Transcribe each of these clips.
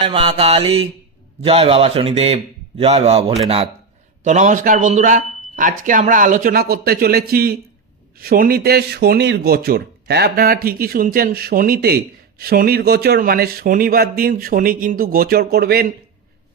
জয় মা কালী, জয় বাবা শনিদেব, জয় বাবা ভোলেনাথ। তো নমস্কার বন্ধুরা, আজকে আমরা আলোচনা করতে চলেছি শনিতে শনির গোচর। হ্যাঁ আপনারা ঠিকই শুনছেন, শনিতে শনির গোচর মানে শনিবার দিন শনি কিন্তু গোচর করবেন।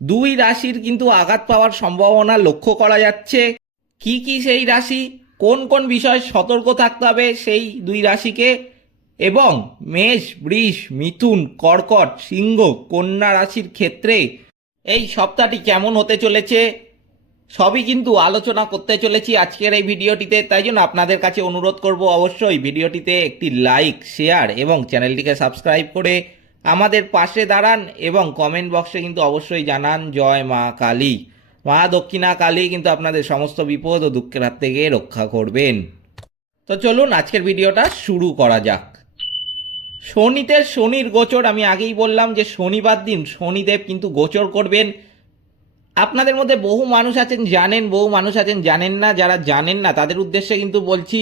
দুই রাশির কিন্তু আঘাত পাওয়ার সম্ভাবনা লক্ষ্য করা যাচ্ছে। কি কি সেই রাশি, কোন কোন বিষয়ে সতর্ক থাকতে হবে সেই দুই রাশিকে এবং মেষ, বৃষ, মিথুন, কর্কট, সিংহ, কন্যা রাশির ক্ষেত্রে এই সপ্তাহটি কেমন হতে চলেছে সবই কিন্তু আলোচনা করতে চলেছি আজকের এই ভিডিওটিতে। তাই জন্য আপনাদের কাছে অনুরোধ করব অবশ্যই ভিডিওটিতে একটি লাইক, শেয়ার এবং চ্যানেলটিকে সাবস্ক্রাইব করে আমাদের পাশে দাঁড়ান এবং কমেন্ট বক্সে কিন্তু অবশ্যই জানান, জয় মা কালী। মা দক্ষিণা কালী কিন্তু আপনাদের সমস্ত বিপদ ও দুঃখের হাত থেকে রক্ষা করবেন। তো চলুন আজকের ভিডিওটা শুরু করা যাক। শনিতে শনির গোচর, আমি আগেই বললাম যে শনিবার দিন শনিদেব কিন্তু গোচর করবেন। আপনাদের মধ্যে বহু মানুষ আছেন, জানেন, বহু মানুষ আছেন, জানেন না, যারা জানেন না, তাদের উদ্দেশ্যে কিন্তু বলছি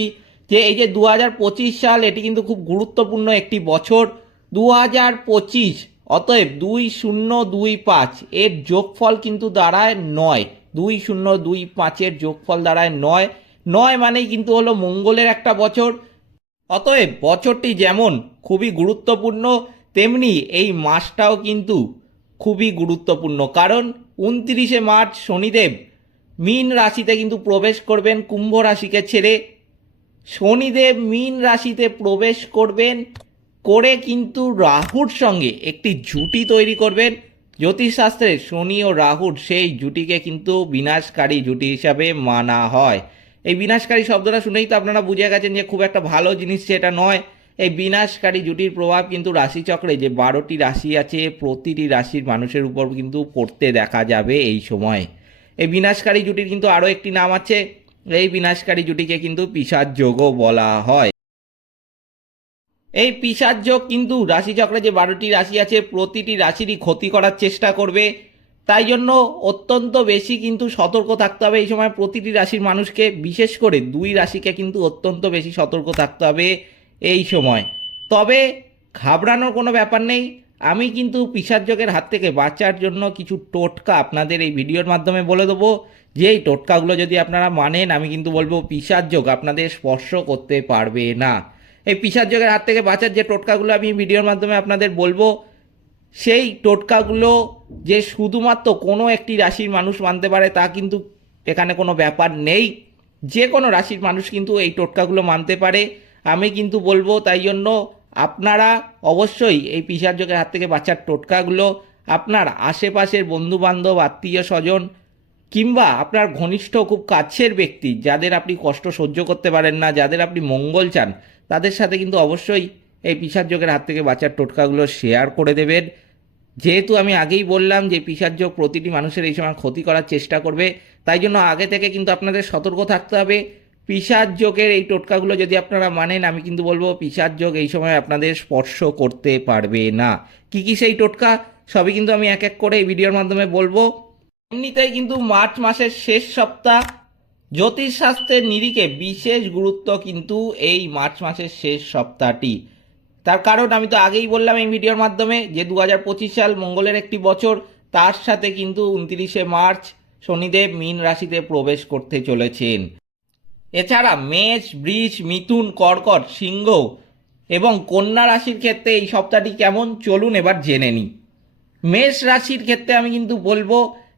যে এই যে দু হাজার পঁচিশ সাল, এটি কিন্তু খুব গুরুত্বপূর্ণ একটি বছর। দু হাজার পঁচিশ, অতএব দুই শূন্য দুই পাঁচ, এর যোগফল কিন্তু দাঁড়ায় নয়। দুই শূন্য দুই পাঁচের যোগফল দাঁড়ায় নয়। নয় মানেই কিন্তু হলো মঙ্গলের একটা বছর। অতএব বছরটি যেমন খুবই গুরুত্বপূর্ণ, তেমনি এই মাসটাও কিন্তু খুবই গুরুত্বপূর্ণ। কারণ উনত্রিশে মার্চ শনিদেব মীন রাশিতে কিন্তু প্রবেশ করবেন, কুম্ভ রাশিকে ছেড়ে। শনিদেব মীন রাশিতে প্রবেশ করবেন করে কিন্তু রাহুর সঙ্গে একটি জুটি তৈরি করবেন। জ্যোতিষশাস্ত্রে শনি ও রাহুর সেই জুটিকে কিন্তু বিনাশকারী জুটি হিসাবে মানা হয়। এই বিনাশকারী শব্দটা শুনেই তো আপনারা বুঝে গেছেন যে খুব একটা ভালো জিনিস সেটা নয়। এই বিনাশকারী জুটির প্রভাব কিন্তু রাশিচক্রে যে বারোটি রাশি আছে, প্রতিটি রাশির মানুষের উপর কিন্তু পড়তে দেখা যাবে এই সময়। এই বিনাশকারী জুটির কিন্তু আরও একটি নাম আছে, এই বিনাশকারী জুটিকে কিন্তু পিসার যোগও বলা হয়। এই পিসার যোগ কিন্তু রাশিচক্রে যে বারোটি রাশি আছে, প্রতিটি রাশিরই ক্ষতি করার চেষ্টা করবে। তাই জন্য অত্যন্ত বেশি কিন্তু সতর্ক থাকতে হবে এই সময় প্রতিটি রাশির মানুষকে, বিশেষ করে দুই রাশিকে কিন্তু অত্যন্ত বেশি সতর্ক থাকতে হবে। এই সময়। তবে ঘাবড়ানোর কোনো ব্যাপার নেই। আমি কিন্তু পিসার্যকের হাত থেকে বাঁচার জন্য কিছু টোটকা আপনাদের এই ভিডিওর মাধ্যমে বলে দেবো। যে এই টোটকাগুলো যদি আপনারা মানেন, আমি কিন্তু বলব পিসার্যোগ আপনাদের স্পর্শ করতে পারবে না। এই পিসার্যোগের হাত থেকে বাঁচার যে টোটকাগুলো আমি ভিডিওর মাধ্যমে আপনাদের বলব, সেই টোটকাগুলো যে শুধুমাত্র কোনো একটি রাশির মানুষ মানতে পারে তা কিন্তু এখানে কোনো ব্যাপার নেই। যে কোনো রাশির মানুষ কিন্তু এই টোটকাগুলো মানতে পারে। আমি কিন্তু বলব তাই জন্য আপনারা অবশ্যই এই পিসার যোগের হাত থেকে বাঁচার টোটকাগুলো আপনার আশেপাশের বন্ধুবান্ধব, আত্মীয় স্বজন কিংবা আপনার ঘনিষ্ঠ, খুব কাছের ব্যক্তি যাদের আপনি কষ্ট সহ্য করতে পারেন না, যাদের আপনি মঙ্গল চান, তাদের সাথে কিন্তু অবশ্যই এই পিসার যোগের হাত থেকে বাঁচার টোটকাগুলো শেয়ার করে দেবেন। যেহেতু আমি আগেই বললাম যে পিসার যোগ প্রতিটি মানুষের এই সময় ক্ষতি করার চেষ্টা করবে, তাই জন্য আগে থেকে কিন্তু আপনাদের সতর্ক থাকতে হবে। পিসার যোগের এই টোটকাগুলো যদি আপনারা মানেন, আমি কিন্তু বলব পিসার যোগ এই সময় আপনাদের স্পর্শ করতে পারবে না। কি কি সেই টোটকা? সবই কিন্তু আমি এক এক করে এই ভিডিওর মাধ্যমে বলব। এমনিতেই কিন্তু মার্চ মাসের শেষ সপ্তাহ। জ্যোতিষশাস্ত্রের নিরিখে বিশেষ গুরুত্ব কিন্তু এই মার্চ মাসের শেষ সপ্তাহটি। তার কারণ আমি তো আগেই বললাম এই ভিডিওর মাধ্যমে যে দু হাজার পঁচিশ সাল মঙ্গলের একটি বছর, তার সাথে কিন্তু উনত্রিশে মার্চ শনিদেব মীন রাশিতে প্রবেশ করতে চলেছেন। এছাড়া মেষ, বৃষ, মিথুন, কর্কট, সিংহ এবং কন্যা রাশির ক্ষেত্রে এই সপ্তাহটি কেমন চলুন এবার জেনে নিই। মেষ রাশির ক্ষেত্রে আমি কিন্তু বলব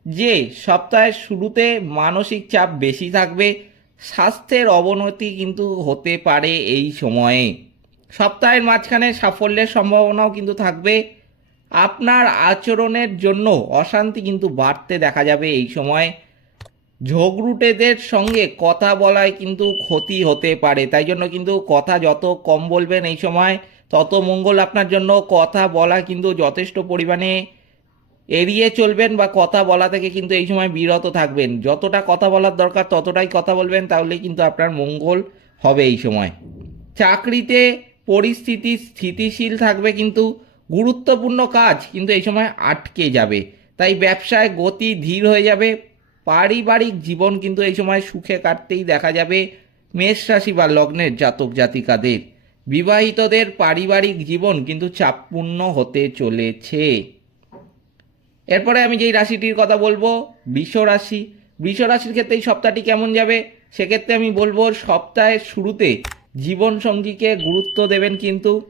যে সপ্তাহের শুরুতে মানসিক চাপ বেশি থাকবে, স্বাস্থ্যের অবনতি কিন্তু হতে পারে এই সময়ে। সপ্তাহের মাঝখানে সাফল্যের সম্ভাবনাও কিন্তু থাকবে। আপনার আচরণের জন্য অশান্তি কিন্তু বাড়তে দেখা যাবে এই সময়। ঝগড়ুটেদের সঙ্গে কথা বলায় কিন্তু ক্ষতি হতে পারে। তাই জন্য কিন্তু কথা যত কম বলবেন এই সময়, তত মঙ্গল আপনার জন্য। কথা বলা কিন্তু যথেষ্ট পরিমাণে এড়িয়ে চলবেন বা কথা বলা থেকে কিন্তু এই সময় বিরত থাকবেন। যতটা কথা বলার দরকার ততটাই কথা বলবেন, তাহলে কিন্তু আপনার মঙ্গল হবে এই সময়। চাকরিতে পরিস্থিতি স্থিতিশীল থাকবে কিন্তু গুরুত্বপূর্ণ কাজ কিন্তু এই সময় আটকে যাবে। তাই ব্যবসায় গতি ধীর হয়ে যাবে। পারিবারিক জীবন কিন্তু এই সময় সুখে কাটতেই দেখা যাবে মেষ রাশি বা লগ্নের জাতক জাতিকাদের। বিবাহিতদের পারিবারিক জীবন কিন্তু চাপপূর্ণ হতে চলেছে। এরপরে আমি যেই রাশিটির কথা বলব, বৃষ রাশি। বৃষ রাশির ক্ষেত্রে এই সপ্তাহটি কেমন যাবে? সেক্ষেত্রে আমি বলব, সপ্তাহের শুরুতে জীবনসঙ্গীকে গুরুত্ব দেবেন কিন্তু।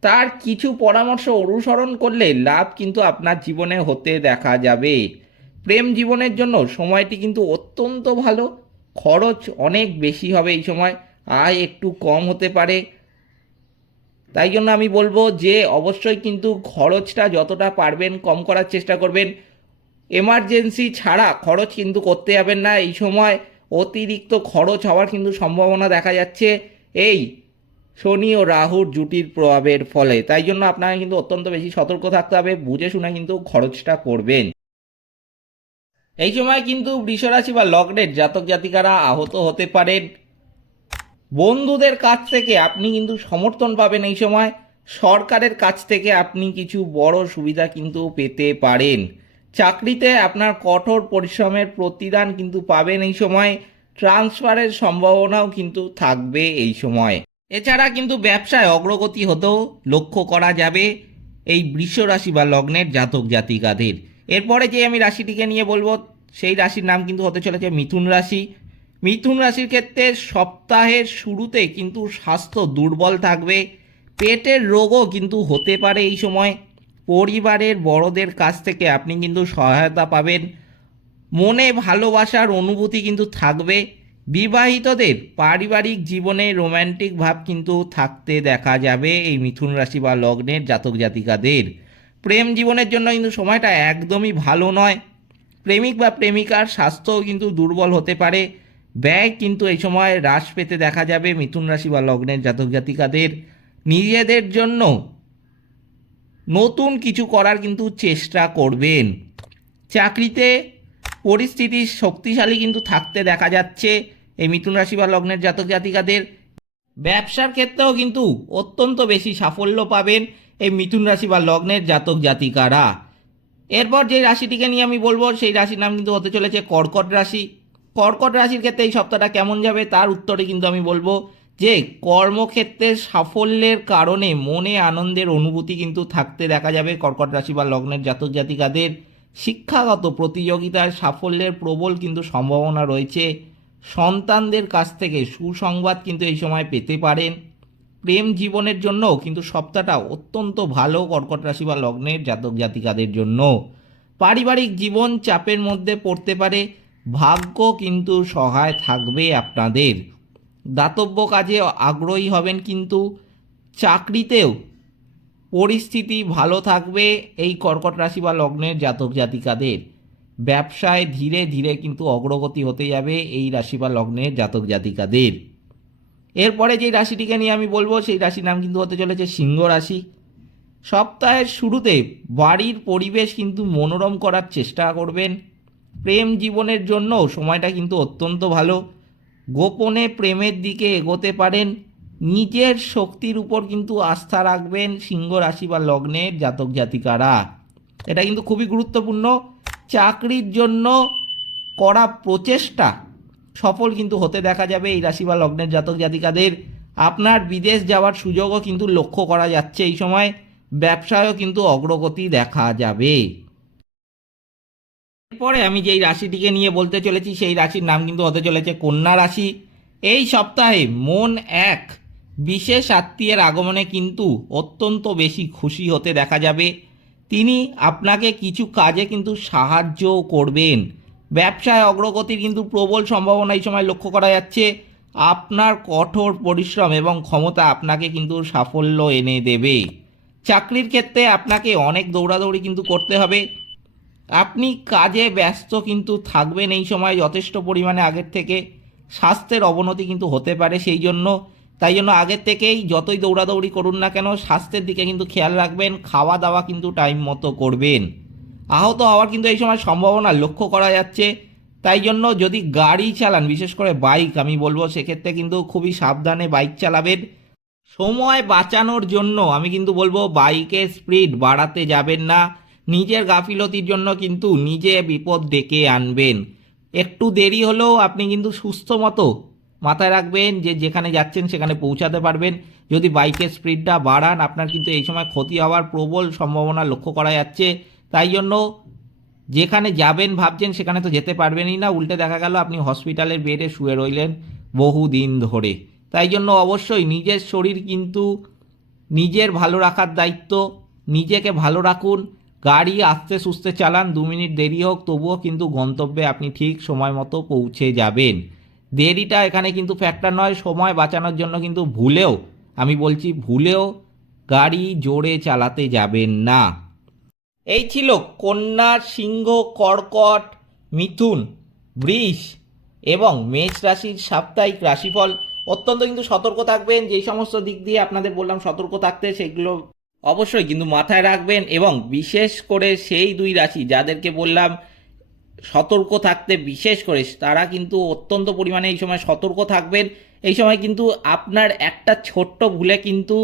তার কিছু পরামর্শ অনুসরণ করলে লাভ কিন্তু আপনার জীবনে হতে দেখা যাবে। প্রেম জীবনের জন্য সময়টি কিন্তু অত্যন্ত ভালো। খরচ অনেক বেশি হবে এই সময়, আয় একটু কম হতে পারে। তাই জন্য আমি বলব যে, অবশ্যই কিন্তু খরচটা যতটা পারবেন কম করার চেষ্টা করবেন। এমার্জেন্সি ছাড়া খরচ কিন্তু করতে যাবেন না। এই সময় অতিরিক্ত খরচ হওয়ার কিন্তু সম্ভাবনা দেখা যাচ্ছে। এই শনি ও রাহুর জুটির প্রভাবের ফলে। তাই জন্য আপনাকে কিন্তু অত্যন্ত বেশি সতর্ক থাকতে হবে। বুঝে শুনে কিন্তু খরচটা করবেন। এই সময় কিন্তু বৃষরাশি বা লগ্নের জাতক জাতিকারা আহত হতে পারেন। বন্ধুদের কাছ থেকে আপনি কিন্তু সমর্থন পাবেন এই সময়। সরকারের কাছ থেকে আপনি কিছু বড় সুবিধা কিন্তু পেতে পারেন। চাকরিতে আপনার কঠোর পরিশ্রমের প্রতিদান কিন্তু পাবেন এই সময়। ট্রান্সফারের সম্ভাবনাও কিন্তু থাকবে এই সময়। এছাড়া কিন্তু ব্যবসায় অগ্রগতি হতেও লক্ষ্য করা যাবে এই বৃষ রাশি বা লগ্নের জাতক জাতিকাদের। এরপরে যে আমি রাশিটিকে নিয়ে বলব, সেই রাশির নাম কিন্তু হতে চলেছে মিথুন রাশি। মিথুন রাশির ক্ষেত্রে সপ্তাহের শুরুতে কিন্তু স্বাস্থ্য দুর্বল থাকবে, পেটের রোগও কিন্তু হতে পারে এই সময়। পরিবারের বড়দের কাছ থেকে আপনি কিন্তু সহায়তা পাবেন। মনে ভালোবাসার অনুভূতি কিন্তু থাকবে। বিবাহিতদের পারিবারিক জীবনে রোম্যান্টিক ভাব কিন্তু থাকতে দেখা যাবে এই মিথুন রাশি বা লগ্নের জাতক জাতিকাদের প্রেম জীবনের জন্য কিন্তু সময়টা একদমই ভালো নয়। প্রেমিক বা প্রেমিকার স্বাস্থ্যও কিন্তু দুর্বল হতে পারে। ব্যয় কিন্তু এই সময় হ্রাস পেতে দেখা যাবে মিথুন রাশি বা লগ্নের জাতক জাতিকাদের। নিজেদের জন্য নতুন কিছু করার কিন্তু চেষ্টা করবেন। চাকরিতে পরিস্থিতি শক্তিশালী কিন্তু থাকতে দেখা যাচ্ছে এই মিথুন রাশি বা লগ্নের জাতক জাতিকাদের। ব্যবসার ক্ষেত্রেও কিন্তু অত্যন্ত বেশি সাফল্য পাবেন। এই মিথুন রাশি বা লগ্নের জাতক জাতিকারা। এরপর যে রাশিটিকে নিয়ে আমি বলব, সেই রাশির নাম কিন্তু হতে চলেছে কর্কট রাশি। কর্কট রাশির ক্ষেত্রে এই সপ্তাহটা কেমন যাবে তার উত্তরে কিন্তু আমি বলব যে, কর্মক্ষেত্রের সাফল্যের কারণে মনে আনন্দের অনুভূতি কিন্তু থাকতে দেখা যাবে কর্কট রাশি বা লগ্নের জাতক জাতিকাদের। শিক্ষাগত প্রতিযোগিতার সাফল্যের প্রবল কিন্তু সম্ভাবনা রয়েছে। সন্তানদের কাছ থেকে সুসংবাদ কিন্তু এই সময় পেতে পারেন। প্রেম জীবনের জন্যও কিন্তু সপ্তাহটা অত্যন্ত ভালো কর্কট রাশি বা লগ্নের জাতক জাতিকাদের জন্য। পারিবারিক জীবন চাপের মধ্যে পড়তে পারে, ভাগ্য কিন্তু সহায় থাকবে আপনাদের। দাতব্য কাজে আগ্রহী হবেন কিন্তু চাকরিতেও পরিস্থিতি ভালো থাকবে এই কর্কট রাশি বা লগ্নের জাতক জাতিকাদের। ব্যবসায় ধীরে ধীরে কিন্তু অগ্রগতি হতে যাবে এই রাশি বা লগ্নের জাতক জাতিকাদের। এরপরে যে রাশিটিকে নিয়ে আমি বলব, সেই রাশির নাম কিন্তু হতে চলেছে সিংহ রাশি। সপ্তাহের শুরুতে বাড়ির পরিবেশ কিন্তু মনোরম করার চেষ্টা করবেন। প্রেম জীবনের জন্য সময়টা কিন্তু অত্যন্ত ভালো। গোপনে প্রেমের দিকে এগোতে পারেন। নিজের শক্তির উপর কিন্তু আস্থা রাখবেন সিংহ রাশি বা লগ্নের জাতক জাতিকারা। এটা কিন্তু খুবই গুরুত্বপূর্ণ। চাকরির জন্য করা প্রচেষ্টা সফল কিন্তু হতে দেখা যাবে এই রাশি বা লগ্নের জাতক জাতিকাদের। আপনার বিদেশ যাওয়ার সুযোগও কিন্তু লক্ষ্য করা যাচ্ছে এই সময়। ব্যবসায়ও কিন্তু অগ্রগতি দেখা যাবে। এরপরে আমি যেই রাশিটিকে নিয়ে বলতে চলেছি, সেই রাশির নাম কিন্তু হতে চলেছে কন্যা রাশি। এই সপ্তাহে মন এক, বিশেষ আত্মীয়ের আগমনে কিন্তু অত্যন্ত বেশি খুশি হতে দেখা যাবে। তিনি আপনাকে কিছু কাজে কিন্তু সাহায্য করবেন। ব্যবসায় অগ্রগতির কিন্তু প্রবল সম্ভাবনা এই সময় লক্ষ্য করা যাচ্ছে। আপনার কঠোর পরিশ্রম এবং ক্ষমতা আপনাকে কিন্তু সাফল্য এনে দেবে। চাকরির ক্ষেত্রে আপনাকে অনেক দৌড়াদৌড়ি কিন্তু করতে হবে। আপনি কাজে ব্যস্ত কিন্তু থাকবেন এই সময় যথেষ্ট পরিমাণে আগের থেকে। স্বাস্থ্যের অবনতি কিন্তু হতে পারে সেই জন্য। তাই জন্য আগের থেকেই যতই দৌড়াদৌড়ি করুন না কেন, স্বাস্থ্যের দিকে কিন্তু খেয়াল রাখবেন, খাওয়া দাওয়া কিন্তু টাইম মতো করবেন। আহত হওয়ার কিন্তু এই সময় সম্ভাবনা লক্ষ্য করা যাচ্ছে। তাই জন্য যদি গাড়ি চালান, বিশেষ করে বাইক, আমি বলব সেক্ষেত্রে কিন্তু খুবই সাবধানে বাইক চালাবেন। সময় বাঁচানোর জন্য আমি কিন্তু বলব বাইকের স্পিড বাড়াতে যাবেন না। নিজের গাফিলতির জন্য কিন্তু নিজে বিপদ ডেকে আনবেন। একটু দেরি হলেও আপনি কিন্তু সুস্থ মতো মাথায় রাখবেন যে যেখানে যাচ্ছেন সেখানে পৌঁছাতে পারবেন। যদি বাইকের স্পিডটা বাড়ান, আপনার কিন্তু এই সময় ক্ষতি হওয়ার প্রবল সম্ভাবনা লক্ষ্য করা যাচ্ছে। তাই জন্য যেখানে যাবেন, ভাবছেন, সেখানে তো যেতে পারবেনই না। উল্টে দেখা গেল, আপনি হসপিটালের বেডে শুয়ে রইলেন বহু দিন ধরে। তাই জন্য অবশ্যই নিজের শরীর কিন্তু নিজের ভালো রাখার দায়িত্ব। নিজেকে ভালো রাখুন, গাড়ি আস্তে সুস্তে চালান, দু মিনিট দেরি হোক, তবুও কিন্তু গন্তব্যে আপনি ঠিক সময় মতো পৌঁছে যাবেন। দেরিটা এখানে কিন্তু ফ্যাক্টর নয়, সময় বাঁচানোর জন্য কিন্তু ভুলেও, আমি বলছি ভুলেও গাড়ি জোরে চালাতে যাবেন না। এই ছিল কন্যা, সিংহ, কর্কট, মিথুন, বৃষ এবং মেষ রাশির সাপ্তাহিক রাশিফল। অত্যন্ত কিন্তু সতর্ক থাকবেন, যেই সমস্ত দিক দিয়ে আপনাদের বললাম সতর্ক থাকতে, সেগুলো অবশ্যই কিন্তু মাথায় রাখবেন এবং বিশেষ করে সেই দুই রাশি যাদেরকে বললাম সতর্ক থাকতে বিশেষ করে, তারা কিন্তু অত্যন্ত পরিমাণে এই সময় সতর্ক থাকবেন। এই সময় কিন্তু আপনার একটা ছোট্ট ভুলে কিন্তু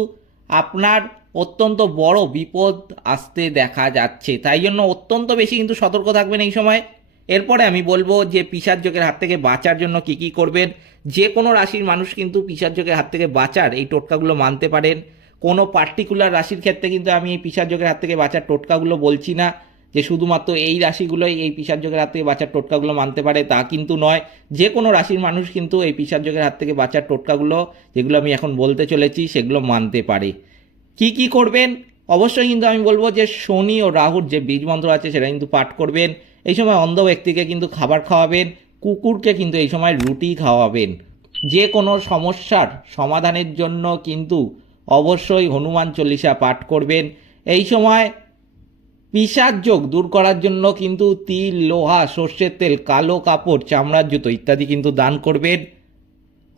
আপনার অত্যন্ত বড় বিপদ আসতে দেখা যাচ্ছে। তাই জন্য অত্যন্ত বেশি কিন্তু সতর্ক থাকবেন এই সময়। এরপরে আমি বলব যে পিসার যোগের হাত থেকে বাঁচার জন্য কি কি করবেন। যে কোনো রাশির মানুষ কিন্তু পিসার যোগের হাত থেকে বাঁচার এই টোটকাগুলো মানতে পারেন। কোনো পার্টিকুলার রাশির ক্ষেত্রে কিন্তু আমি এই পিসার যোগের হাত থেকে বাঁচার টোটকাগুলো বলছি না যে শুধুমাত্র এই রাশিগুলোই এই পিসার যোগের হাত থেকে বাঁচার টোটকাগুলো মানতে পারে, তা কিন্তু নয়। যে কোনো রাশির মানুষ কিন্তু এই পিসার যোগের হাত থেকে বাঁচার টোটকাগুলো, যেগুলো আমি এখন বলতে চলেছি, সেগুলো মানতে পারে। কি কি করবেন? অবশ্যই কিন্তু আমি বলব যে শনি ও রাহুর যে বীজ মন্ত্র আছে সেটা কিন্তু পাঠ করবেন। এই সময় অন্ধ ব্যক্তিকে কিন্তু খাবার খাওয়াবেন, কুকুরকে কিন্তু এই সময় রুটি খাওয়াবেন। যে কোনো সমস্যার সমাধানের জন্য কিন্তু অবশ্যই হনুমান চল্লিশা পাঠ করবেন। এই সময় পিসার যোগ দূর করার জন্য কিন্তু তিল, লোহা, সর্ষের তেল, কালো কাপড়, চামড়ার জুতো ইত্যাদি কিন্তু দান করবেন।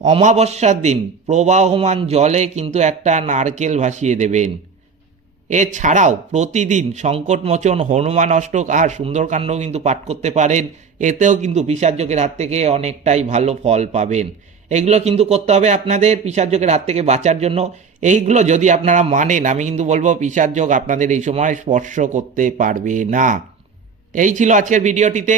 অমাবস্যার দিন প্রবাহমান জলে কিন্তু একটা নারকেল ভাসিয়ে দেবেন। এছাড়াও প্রতিদিন সংকটমোচন, হনুমান অষ্টক আর সুন্দরকাণ্ড কিন্তু পাঠ করতে পারেন। এতেও কিন্তু পিসার্যকের হাত থেকে অনেকটাই ভালো ফল পাবেন। এগুলো কিন্তু করতে হবে আপনাদের পিসার্যকের হাত থেকে বাঁচার জন্য। এইগুলো যদি আপনারা মানেন, আমি কিন্তু বলব পিসার্যক আপনাদের এই সময় স্পর্শ করতে পারবে না। এই ছিল আজকের ভিডিওটিতে।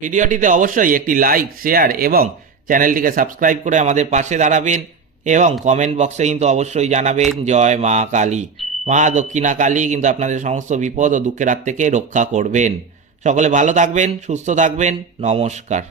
ভিডিওটিতে অবশ্যই একটি লাইক, শেয়ার এবং চ্যানেলটিকে সাবস্ক্রাইব করে আমাদের পাশে দাঁড়াবেন এবং কমেন্ট বক্সে কিন্তু অবশ্যই জানাবেন, জয় মা কালী। মা দক্ষিণা কালী কিন্তু আপনাদের সমস্ত বিপদ ও দুঃখের হাত থেকে রক্ষা করবেন। সকলে ভালো থাকবেন, সুস্থ থাকবেন, নমস্কার।